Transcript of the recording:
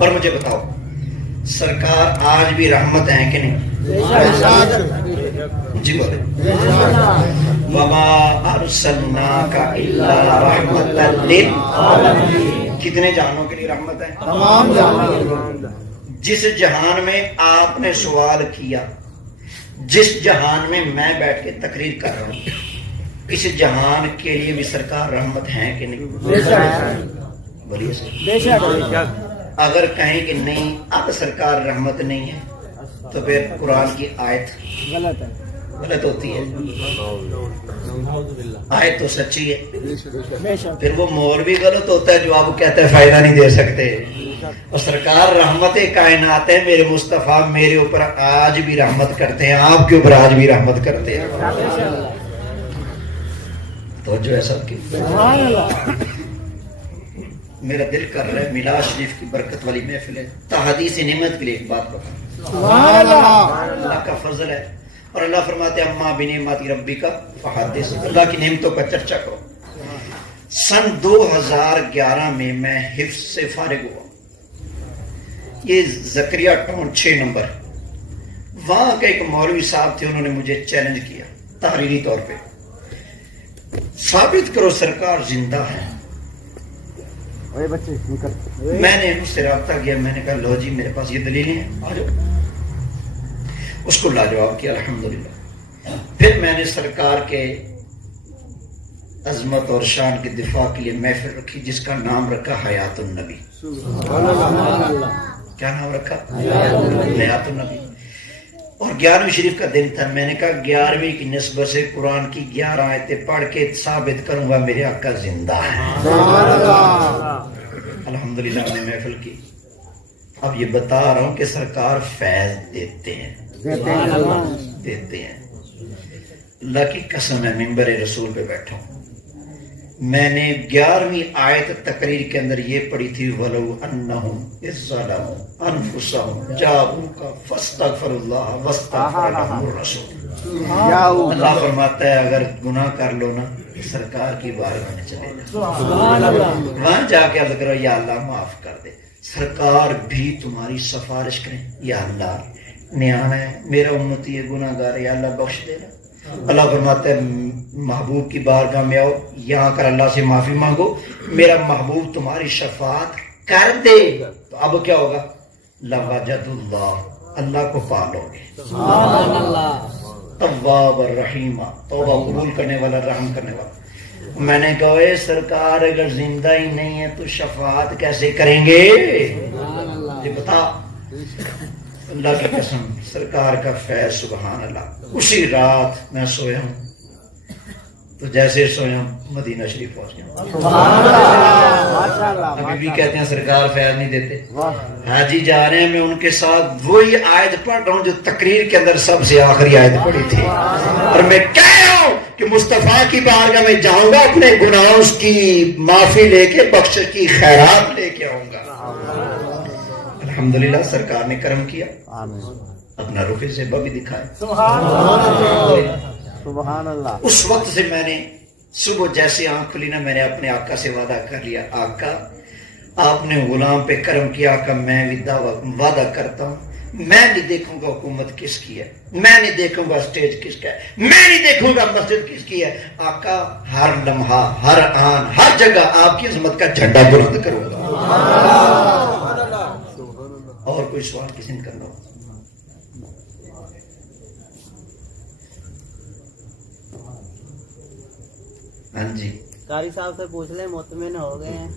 اور مجھے بتاؤ سرکار آج بھی رحمت ہیں کہ نہیں؟ جی بولے وما ارسلناک الا رحمتا للعالمین، کتنے جہانوں کے لیے رحمت ہے؟ تمام جہان۔ جس جہان میں آپ نے سوال کیا، جس جہان میں میں بیٹھ کے تقریر کر رہا ہوں، اس جہان کے لیے بھی سرکار رحمت ہیں کہ نہیں؟ بولیے سر، اگر کہیں کہ نہیں اب سرکار رحمت نہیں ہے تو پھر قرآن کی آیت غلط ہوتی ہے، آیت تو سچی ہے، پھر وہ مول بھی غلط ہوتا ہے جو آپ کہتے ہیں فائدہ نہیں دے سکتے، اور سرکار رحمت کائنات ہے، میرے مصطفیٰ میرے اوپر آج بھی رحمت کرتے ہیں، آپ کے اوپر آج بھی رحمت کرتے ہیں، تو جو ہے سب کی میرا دل کر رہا ہے میلاد شریف کی برکت والی محفل ہے، تحدیث نعمت کے لیے ایک بات بتا، اللہ کا فضل ہے، اور اللہ فرماتے ہیں اما بنعمت ربک فحدث، اللہ کی نعمتوں کا چرچا کرو۔ سن 2011 میں میں حفظ سے فارغ ہوا، یہ زکریا ٹاؤن 6 نمبر، وہاں کے ایک مولوی صاحب تھے، انہوں نے مجھے چیلنج کیا تحریری طور پہ، ثابت کرو سرکار زندہ ہے۔ میں نے اس سے رابطہ کیا، میں نے کہا لو جی میرے پاس یہ دلیلیں ہیں، آ جاؤ، اس کو لاجواب کیا الحمدللہ۔ پھر میں نے سرکار کے عظمت اور شان کے دفاع کے لیے محفل رکھی جس کا نام رکھا حیات النبی۔ کیا نام رکھا؟ حیات النبی۔ اور 11ویں شریف کا دن تھا، میں نے کہا 11ویں کی نسبت سے قرآن کی 11 آیتیں پڑھ کے ثابت کروں گا میرے آقا زندہ ہے۔ الحمدللہ میں نے محفل کی۔ اب یہ بتا رہا ہوں کہ سرکار فیض دیتے ہیں، دیتے ہیں، اللہ کی قسم ہے، منبر رسول پہ بیٹھا ہوں، میں نے 11ویں آیت تقریر کے اندر یہ پڑھی تھی وَلَوْ أَنَّهُمْ إِذْ ظَلَمُوا أَنفُسَهُمْ جَاءُوكَ فَاسْتَغْفَرُوا اللَّهَ وَاسْتَغْفَرَ لَهُمُ الرَّسُولُ۔ اللہ فرماتا ہے اگر گناہ کر لو نا سرکار کی بارگاہ میں چلے جاؤ، وہاں جا کے عرض کرو یا اللہ معاف کر دے، سرکار بھی تمہاری سفارش کریں، یا اللہ نیانا ہے میرا امتی ہے گناہ گار ہے، یا اللہ بخش دینا۔ اللہ فرماتا ہے محبوب کی بارگاہ میں آؤ، یہاں کر اللہ سے معافی مانگو، میرا محبوب تمہاری شفاعت کر دے، تو اب کیا ہوگا؟ لَوَجَدُ اللَّهُ، اللہ کو پالو گے، تواب الرحیم، توبہ قبول کرنے والا، رحم کرنے والا۔ میں نے کہا اے سرکار اگر زندہ ہی نہیں ہے تو شفاعت کیسے کریں گے؟ یہ بتا۔ اللہ کی قسم سرکار کا فیض سبحان اللہ۔ اسی رات میں سویا ہوں تو جیسے سویا مدینہ شریف پہنچ گیا۔ ابھی بھی کہتے ہیں سرکار فیض نہیں دیتے، حاجی جا رہے ہیں، میں ان کے ساتھ وہی آیت پڑھ رہا ہوں جو تقریر کے اندر سب سے آخری آیت پڑھی تھی، اور میں کہہ رہا ہوں کہ مصطفیٰ کی بارگاہ میں جاؤں گا، اپنے گناہوں کی معافی لے کے، بخشش کی خیرات لے کے آؤں گا۔ الحمدللہ سرکار نے کرم کیا، اپنا رخ زیبا بھی دکھائے، سبحان اللہ۔ اس وقت سے میں نے صبح جیسے آنکھ کھلی نا، میں نے اپنے آقا سے وعدہ کر لیا، آقا آپ نے غلام پہ کرم کیا، آقا میں بھی وعدہ کرتا ہوں میں نہیں دیکھوں گا حکومت کس کی ہے، میں نہیں دیکھوں گا اسٹیج کس کا ہے، میں نہیں دیکھوں گا مسجد کس کی ہے، آقا ہر لمحہ ہر آن ہر جگہ آپ کی عظمت کا جھنڈا بلند کروں گا۔ اور کوئی سوال کسی نے کرنا ہو؟ ہاں جی قاری صاحب سے پوچھ لیں، مطمئن ہو گئے ہیں؟